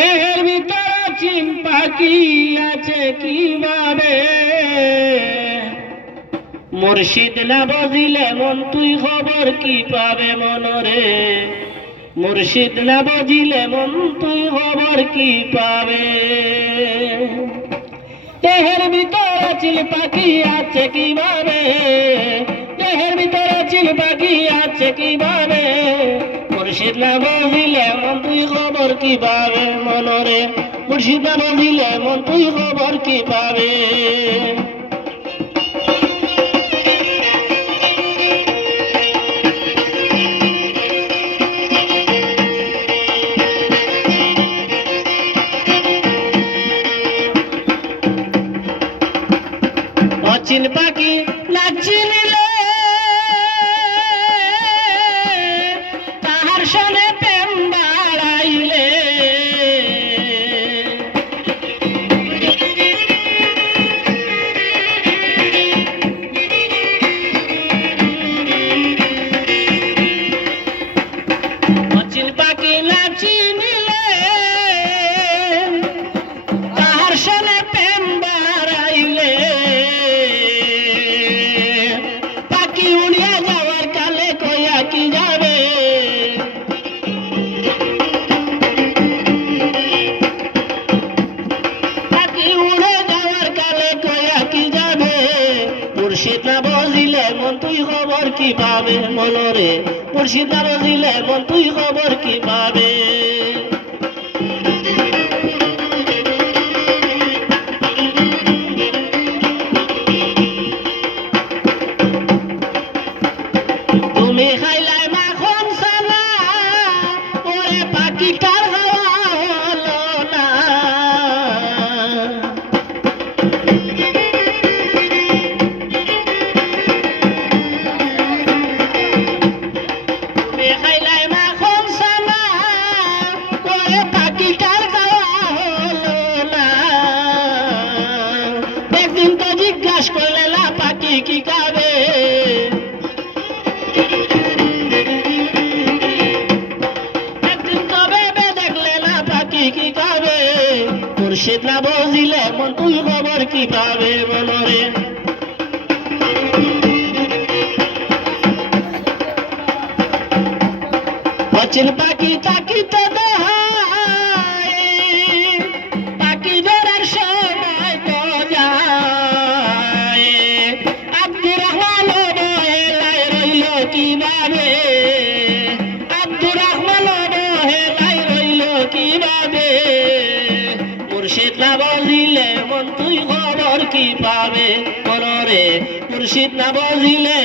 দেহের ভিতরে চিন পাখি আছে কিভাবে, মুর্শিদ না বাজিলে মন তুই খবর কি পাবে মনরে, মুর্শিদ না বাজিলে মন তুই খবর কি পাবে। দেহের ভিতরে চিল পাখি আছে কিভাবে, দেহের ভিতরে চিল পাখি আছে কিভাবে, মুর্শিদ না বাজিলে মন তুই খবর কি পাবে মনরে, মুর্শিদ না বাজিলে মন তুই খবর কি পাবে। অচিন পাখি না চিনিলে তাহার সনে প্রেম বাড়াইলে, অচিন পাখি না চিনিলে তাহার সনে প্রেম বাড়াইলে, পাখি উড়িয়া যাওয়ার কালে কইয়া কি যাবে, পাখি উড়ে যাওয়ার কালে কইয়া কি যাবে, মুর্শিদ না বাজিলে মন তুই খবর কি পাবে মনরে, মুর্শিদ না বাজিলে মন তুই খবর কি পাবে। তুমি খাইলাই মাখন সানা ওরে পাখিটার হাওয়া হলো না, তুমি খাইলাই মাখন সানা ওরে পাখিটার হাওয়া হলো না, একদিন তো জিজ্ঞাসা করলে না পাখি কি খাবে, একদিন তো ভেবে দেখলে না পাখি কি খাবে, মুর্শিদ না বাজিলে মন তুই খবর কি পাবে মনরে। অচিন পাখি তাকিতে দেয়, পাখি ধরার সময় তো যায়, আব্দুর রহমান বহেলাই রইল কিভাবে, আব্দুর রহমান বহেলাই রইল কিভাবে, মুর্শিদ না বাজিলে মন তুই খবর কি পাবে মনরে, মুর্শিদ না বাজিলে